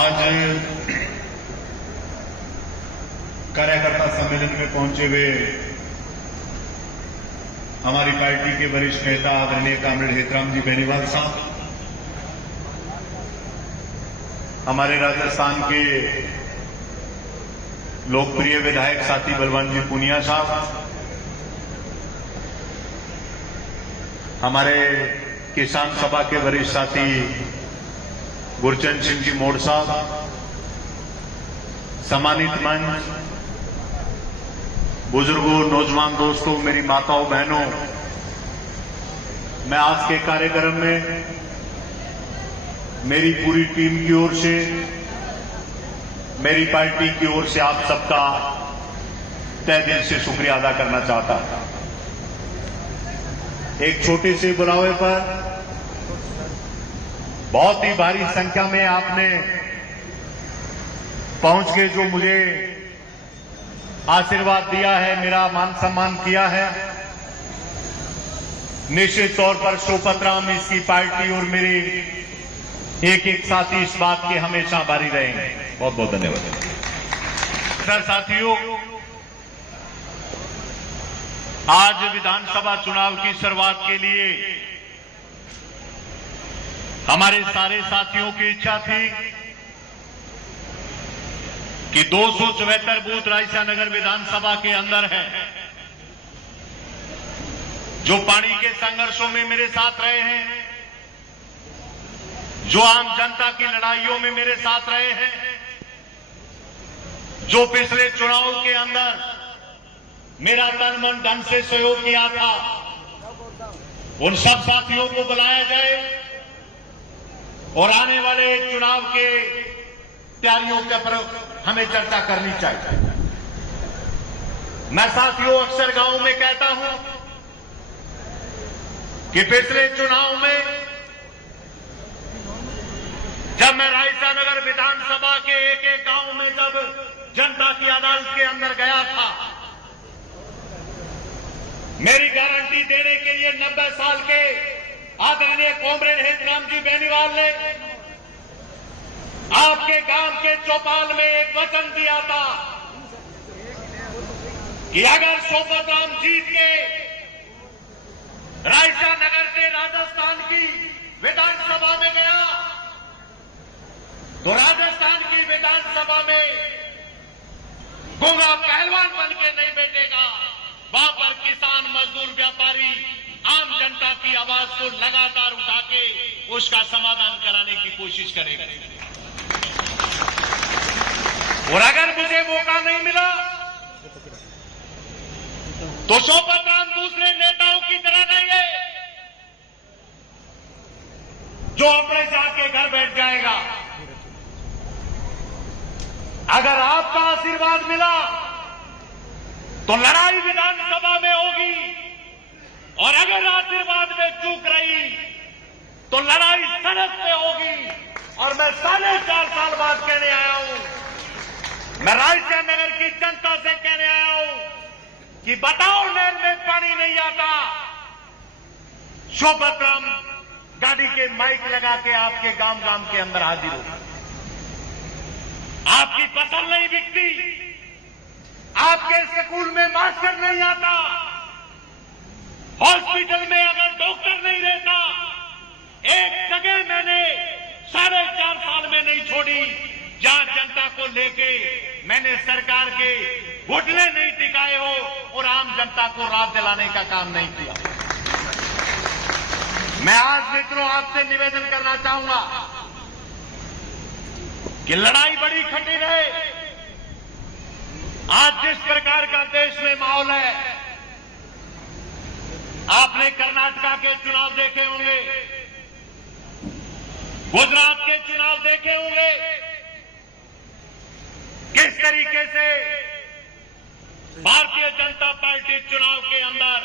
आज कार्यकर्ता सम्मेलन में पहुंचे हुए हमारी पार्टी के वरिष्ठ नेता आदरणीय कॉमरेड हेतराम जी बेनीवाल साहब, हमारे राजस्थान के लोकप्रिय विधायक साथी बलवान जी पूनिया साहब, हमारे किसान सभा के वरिष्ठ साथी गुरचंद सिंह जी मोड़ साहब, सम्मानित मंच, बुजुर्गों, नौजवान दोस्तों, मेरी माताओं बहनों, मैं आज के कार्यक्रम में मेरी पूरी टीम की ओर से, मेरी पार्टी की ओर से आप सबका तहे दिल से शुक्रिया अदा करना चाहता हूं। एक छोटे से बुलावे पर बहुत ही भारी संख्या में आपने पहुंच के जो मुझे आशीर्वाद दिया है, मेरा मान सम्मान किया है, निश्चित तौर पर शोपतराम, इसकी पार्टी और मेरे एक एक साथी इस बात के हमेशा आभारी रहेंगे। बहुत बहुत धन्यवाद। सर साथियों, आज विधानसभा चुनाव की शुरुआत के लिए हमारे सारे साथियों की इच्छा थी कि 274 बूथ रायसा नगर विधानसभा के अंदर है, जो पानी के संघर्षों में मेरे साथ रहे हैं, जो आम जनता की लड़ाइयों में मेरे साथ रहे हैं, जो पिछले चुनाव के अंदर मेरा तन मन धन से सहयोग किया था, उन सब साथियों को बुलाया जाए और आने वाले चुनाव के तैयारियों के पर हमें चर्चा करनी चाहिए। मैं साथियों अक्सर गांव में कहता हूं कि पिछले चुनाव में जब मैं रायसा नगर विधानसभा के एक एक गांव में जब जनता की अदालत के अंदर गया था, मेरी गारंटी देने के लिए 90 साल के आदरणीय कॉमरेड हेतराम जी बेनीवाल ने आपके गांव के चौपाल में एक वचन दिया था कि अगर शोपतराम जीत के रायसा नगर से राजस्थान की विधानसभा में गया तो राजस्थान की विधानसभा में गूंगा पहलवान बन के नहीं बैठेगा, वहां पर किसान, मजदूर, व्यापारी, आम जनता की आवाज को लगातार उठा के उसका समाधान कराने की कोशिश करेगा। और अगर मुझे मौका नहीं मिला तो शोपतराम दूसरे नेताओं की तरह नहीं है जो अपने जाके घर बैठ जाएगा। अगर आपका आशीर्वाद मिला तो लड़ाई विधानसभा में होगी, और अगर आशीर्वाद में चूक रही तो लड़ाई सड़क पे होगी। और मैं 4.5 साल बाद कहने आया हूं, मैं रायसा नगर की जनता से कहने आया हूं कि बताओ, नहर में पानी नहीं आता, शोपतराम गाड़ी के माइक लगा के आपके गांव गांव के अंदर हाजिर हो। आपकी फसल नहीं बिकती, आपके स्कूल में मास्टर नहीं आता, हॉस्पिटल में अगर डॉक्टर नहीं रहता, एक जगह मैंने 4.5 साल में नहीं छोड़ी जहां जनता को लेके मैंने सरकार के घुटने नहीं टिकाए हो और आम जनता को राहत दिलाने का काम नहीं किया। मैं आज मित्रों आपसे निवेदन करना चाहूंगा कि लड़ाई बड़ी कठिन है। आज जिस प्रकार का देश में माहौल है, आपने कर्नाटका के चुनाव देखे होंगे, गुजरात के चुनाव देखे होंगे, किस तरीके से भारतीय जनता पार्टी चुनाव के अंदर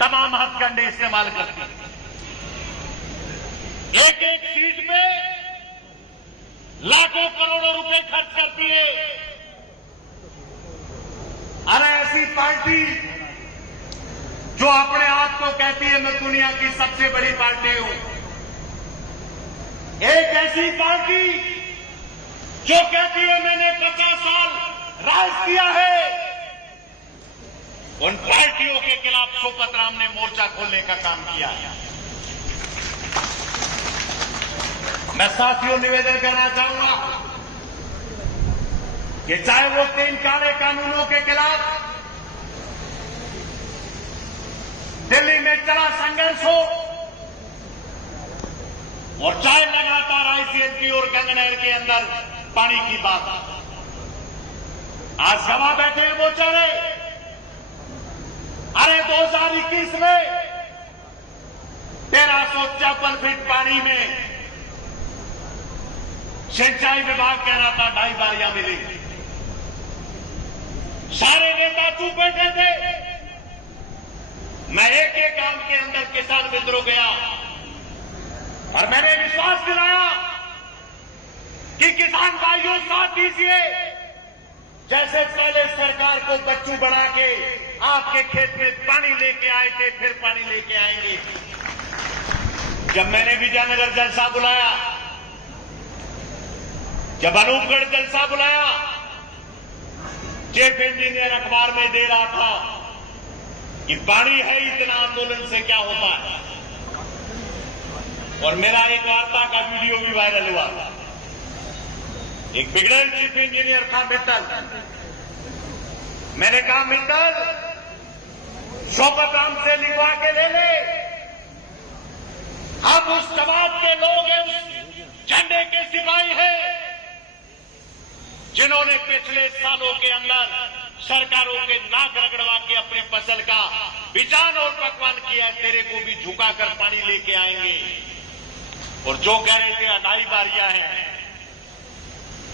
तमाम हथकंडे इस्तेमाल करती है। एक एक सीट पे लाखों करोड़ों रुपए खर्च करती है। अरे ऐसी पार्टी जो अपने आप को कहती है मैं दुनिया की सबसे बड़ी पार्टी हूं, एक ऐसी पार्टी जो कहती है मैंने 50 साल राज किया है, उन पार्टियों के खिलाफ शोपत राम ने मोर्चा खोलने का काम किया है। मैं साथियों निवेदन करना चाहूंगा कि चाहे वो 3 काले कानूनों के खिलाफ दिल्ली में चला संघर्ष हो और चाहे लगातार आईसीएसपी और गंगनहर के अंदर पानी की बात, आज गवाह बैठे हैं वो चले। अरे 2021 में 1354 फीट पानी में सिंचाई विभाग कह रहा था 2.5 बारियां मिली। सारे नेता चुप बैठे थे। मैं एक एक गांव के अंदर किसान मित्रों गया और मैंने विश्वास दिलाया कि किसान भाइयों साथ दीजिए। जैसे पहले सरकार को बच्चू बना के आपके खेत में पानी लेके आए थे, फिर पानी लेके आएंगे। जब मैंने विजयनगर जलसा बुलाया, जब अनूपगढ़ जलसा बुलाया, चीफ इंजीनियर अखबार में दे रहा था कि पानी है इतना, आंदोलन से क्या होता है। और मेरा एक वार्ता का वीडियो भी वायरल हुआ। एक बिगड़ेल चीफ इंजीनियर था मित्तल। मैंने कहा मित्तल, शोपत राम से लिखवा के ले ले, हम उस जमात के लोग हैं, उस झंडे के सिपाही हैं जिन्होंने पिछले सालों के अंदर सरकारों के नाक रगड़वा के अपने फसल का बिजान और पकवान किया। तेरे को भी झुकाकर पानी लेके आएंगे। और जो कह रहे थे 2.5 बारियां हैं,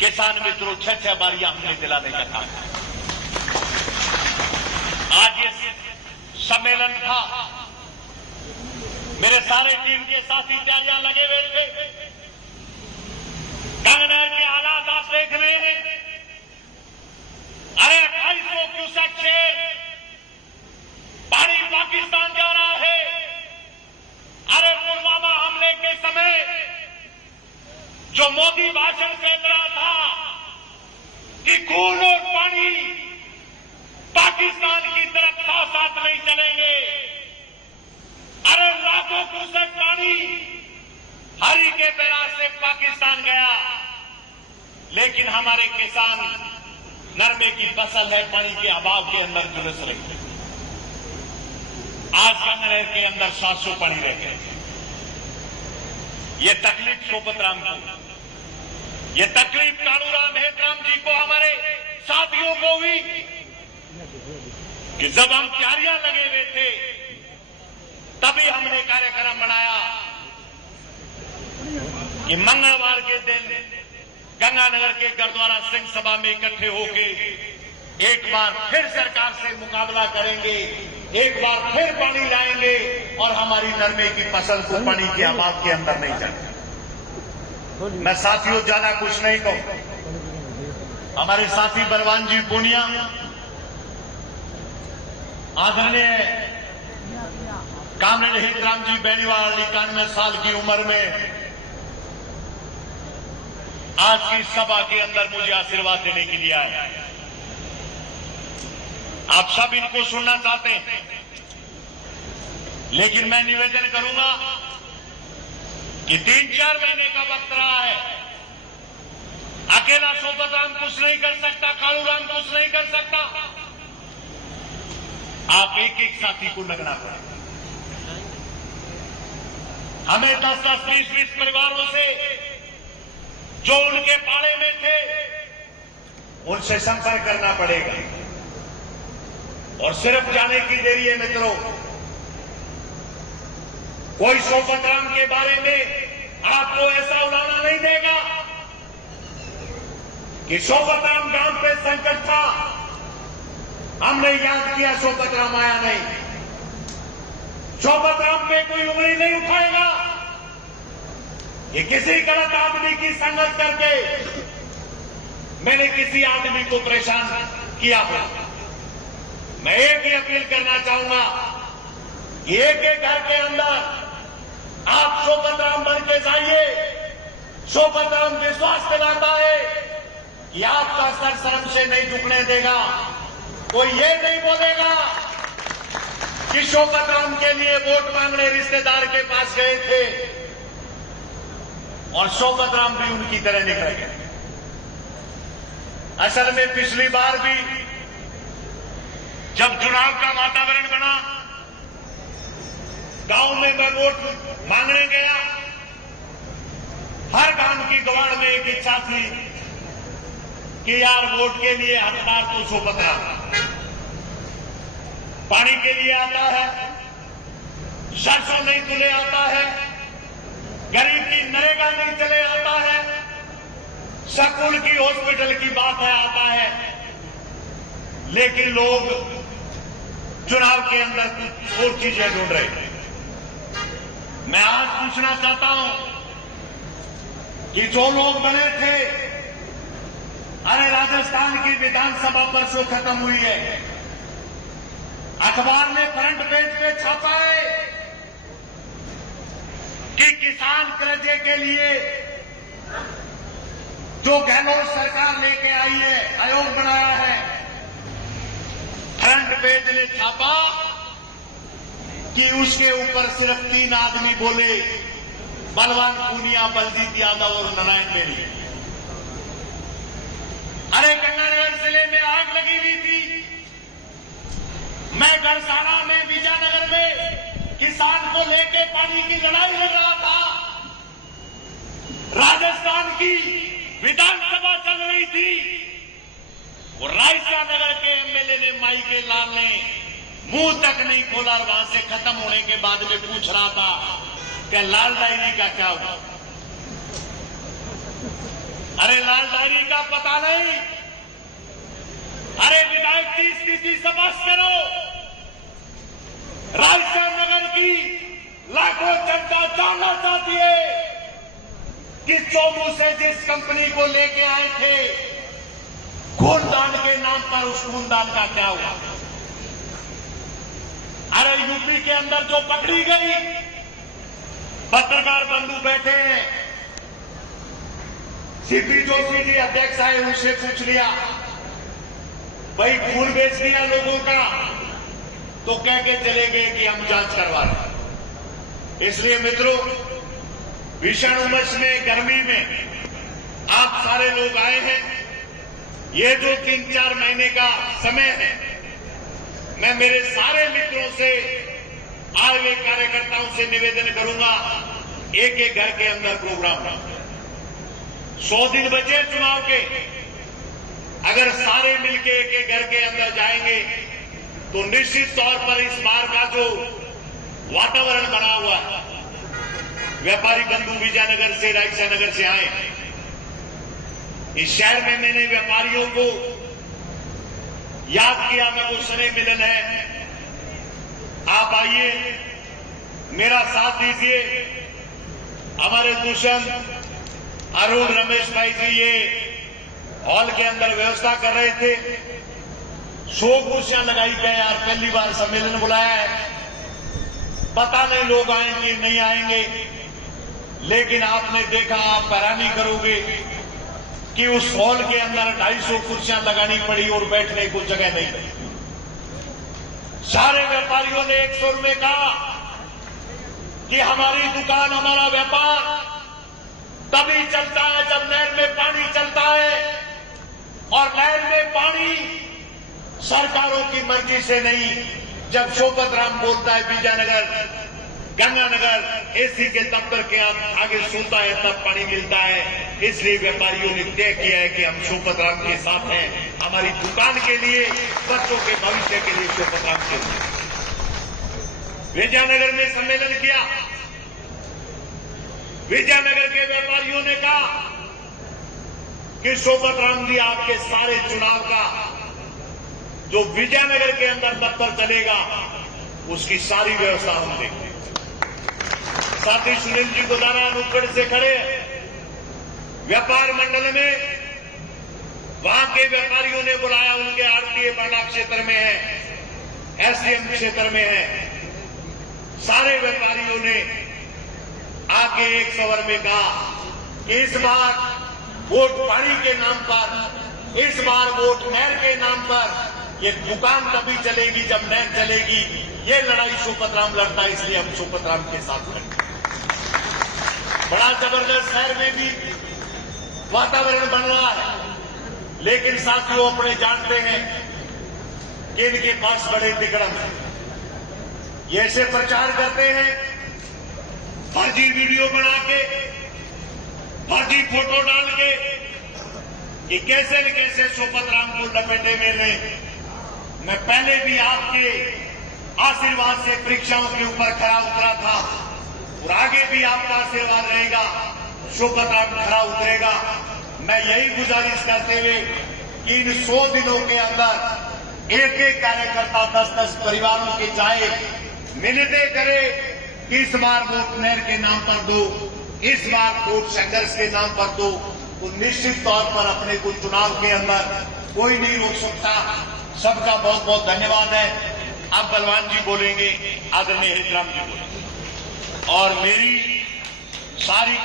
किसान मित्रों 6-6 बारियां हमने दिलाने का काम। आज ये सम्मेलन था, मेरे सारे टीम के साथी तैयारियां लगे हुए थे। गंगनहर के हालात आप देख रहे हैं। अरे 250 क्यूसेक से पानी पाकिस्तान जा रहा है। अरे पुलवामा हमले के समय जो मोदी भाषण कह रहा था कि खून और पानी पाकिस्तान की तरफ साथ नहीं चलेंगे। अरे लाखों क्यूसेक पानी हरी के बैराज से पाकिस्तान गया, लेकिन हमारे किसान नरमे की फसल है, पानी के अभाव के अंदर झुलस रही है। आज गंगनहर के अंदर 700 पानी रह गए। ये तकलीफ शोपत राम को, ये तकलीफ कालूराम हेतराम जी को, हमारे साथियों को हुई कि जब हम तैयारियां लगे हुए थे तभी हमने कार्यक्रम बनाया कि मंगलवार के दिन गंगानगर के गुरुद्वारा सिंह सभा में इकट्ठे होकर एक बार फिर सरकार से मुकाबला करेंगे, एक बार फिर पानी लाएंगे और हमारी नरमे की फसल को पानी के अभाव के अंदर नहीं जाए। मैं साथियों ज्यादा कुछ नहीं कहूं। हमारे साथी बलवान जी पूनिया, आदरणीय कामरेड हेतराम जी बेनीवाल 91 साल की उम्र में आज की सभा के अंदर मुझे आशीर्वाद देने के लिए आए। आप सब इनको सुनना चाहते हैं, लेकिन मैं निवेदन करूंगा कि 3-4 महीने का वक्त रहा है। अकेला शोपत राम कुछ नहीं कर सकता, कालूराम कुछ नहीं कर सकता। आप एक एक साथी को लगना पड़ेगा। हमें 10-10, 20-20 परिवारों से जो उनके पाले में थे उनसे संपर्क करना पड़ेगा। और सिर्फ जाने की देरी है मित्रों, कोई शोपत राम के बारे में आपको ऐसा उड़ाना नहीं देगा कि शोपत राम गांव पे संकट था, हमने याद किया, शोपत राम आया नहीं। शोपत राम पे कोई उंगली नहीं उठाएगा कि किसी गलत आदमी की संगत करके मैंने किसी आदमी को परेशान किया हो। मैं एक ही अपील करना चाहूंगा कि एक एक घर के अंदर आप शोपत राम बन के जाइए। शोपत राम विश्वास दिलाता है कि आपका सर शर्म से नहीं झुकने देगा। कोई ये नहीं बोलेगा कि शोकत राम के लिए वोट मांगने रिश्तेदार के पास गए थे और शोकत राम भी उनकी तरह निकल गए। असल में पिछली बार भी जब चुनाव का वातावरण बना, गांव में मैं वोट मांगने गया, हर गांव की गवाड़ में एक इच्छा थी कि यार वोट के लिए हकदार तो शोकत राम, पानी के लिए आता है, सरसों नहीं तुले आता है, गरीब की नरेगा नहीं चले आता है, स्कूल की हॉस्पिटल की बात है आता है। लेकिन लोग चुनाव के अंदर कुछ और चीजें ढूंढ रहे हैं। मैं आज पूछना चाहता हूं कि जो लोग बने थे, अरे राजस्थान की विधानसभा पर शो खत्म हुई है, अखबार ने फ्रंट पेज पे छापा है कि किसान कर्जे के लिए जो गहलोत सरकार लेके आई है, आयोग बनाया है, फ्रंट पेज ने छापा कि उसके ऊपर सिर्फ 3 आदमी बोले, बलवान पूनिया, बलजीत यादव और नारायण मेरी। अरे गंगानगर जिले में आग लगी हुई थी, मैं गढ़साना में, विजयनगर में किसान को लेके पानी की लड़ाई लड़ रहा था। राजस्थान की विधानसभा चल रही थी, और रायसा नगर के एमएलए ने, माई के लाल ने मुंह तक नहीं खोला, और वहां से खत्म होने के बाद में पूछ रहा था कि लाल डायरी का क्या हुआ। अरे लाल डायरी का पता नहीं। अरे विधायक की स्थिति समझ करो, रायसा नगर की लाखों जनता जानना चाहती है कि चोमू से जिस कंपनी को लेके आए थे, खूनदान के नाम पर उस खूनदान का क्या हुआ। अरे यूपी के अंदर जो पकड़ी गई, पत्रकार बंधु बैठे हैं, सीपी जो सीडी अध्यक्ष आए उनसे पूछ लिया, भाई खून बेच दिया लोगों का, तो कह के चले गए कि हम जांच करवा रहे। इसलिए मित्रों, भीषण उमस में, गर्मी में आप सारे लोग आए हैं। ये जो 3-4 महीने का समय है, मैं मेरे सारे मित्रों से, आगे कार्यकर्ताओं से निवेदन करूंगा, एक एक घर के अंदर प्रोग्राम। 100 दिन बचे चुनाव के, अगर सारे मिलके एक एक घर के अंदर जाएंगे तो निश्चित तौर पर इस बार का जो वातावरण बना हुआ है, व्यापारी बंधु विजयनगर से, रायसा नगर से आए, इस शहर में मैंने व्यापारियों को याद किया। मैं वो स्नेह मिलन है, आप आइए, मेरा साथ दीजिए। हमारे दुष्यंत, अरुण, रमेश भाई जी ये हॉल के अंदर व्यवस्था कर रहे थे। 100 कुर्सियां लगाई गए यार, पहली बार सम्मेलन बुलाया है, पता नहीं लोग आएंगे नहीं आएंगे, लेकिन आपने देखा, आप हैरानी करोगे कि उस हॉल के अंदर 250 कुर्सियां लगानी पड़ी और बैठने को जगह नहीं मिली। सारे व्यापारियों ने एक सुर में कहा कि हमारी दुकान, हमारा व्यापार तभी चलता है जब नहर में पानी चलता है, और नहर में पानी सरकारों की मर्जी से नहीं। जब शोकत राम बोलता है विजयनगर, गंगानगर एसी के दफ्तर के आगे सोता है तब पानी मिलता है। इसलिए व्यापारियों ने तय किया है कि हम शोकत राम के साथ हैं, हमारी दुकान के लिए, बच्चों के भविष्य के लिए शोकत राम के लिए। विजयनगर में सम्मेलन किया, विजयनगर के व्यापारियों ने कहा कि शोकत राम जी, आपके सारे चुनाव का जो विजयनगर के अंदर दफ्तर चलेगा, उसकी सारी व्यवस्था हम देंगे। साथी सुनील जी गोदारा अनुपगढ़ से खड़े, व्यापार मंडल में वहां के व्यापारियों ने बुलाया, उनके आड़तीय बड़ा क्षेत्र में है, एसडीएम क्षेत्र में है। सारे व्यापारियों ने आके एक सवर में कहा कि इस बार वोट पानी के नाम पर इस बार वोट नहर के नाम पर। ये दुकान तभी चलेगी जब नहर चलेगी। ये लड़ाई सोपतराम लड़ता है, इसलिए हम सोपतराम के साथ लड़ते हैं। बड़ा जबरदस्त शहर में भी वातावरण बन रहा है, लेकिन साथियों अपने जानते हैं कि इनके पास बड़े विक्रम हैं। ये ऐसे प्रचार करते हैं, फर्जी वीडियो बना के, फर्जी फोटो डाल के, कि कैसे न कैसे सोपतराम को लपेटे में ले। मैं पहले भी आपके आशीर्वाद से परीक्षाओं के ऊपर खरा उतरा था और आगे भी आपका आशीर्वाद रहेगा, सोपतराम खरा उतरेगा। मैं यही गुजारिश करते हुए कि इन 100 दिनों के अंदर एक एक कार्यकर्ता 10-10 परिवारों के जाए, मिन्नतें करे कि इस बार वोट नहर के नाम पर दो, इस बार वोट संघर्ष के नाम पर दो, तो निश्चित तौर पर अपने को चुनाव के अंदर कोई नहीं रोक सकता। सबका बहुत बहुत धन्यवाद है। अब बलवान जी बोलेंगे, आदरणीय हरिराम जी बोलेंगे, और मेरी सारी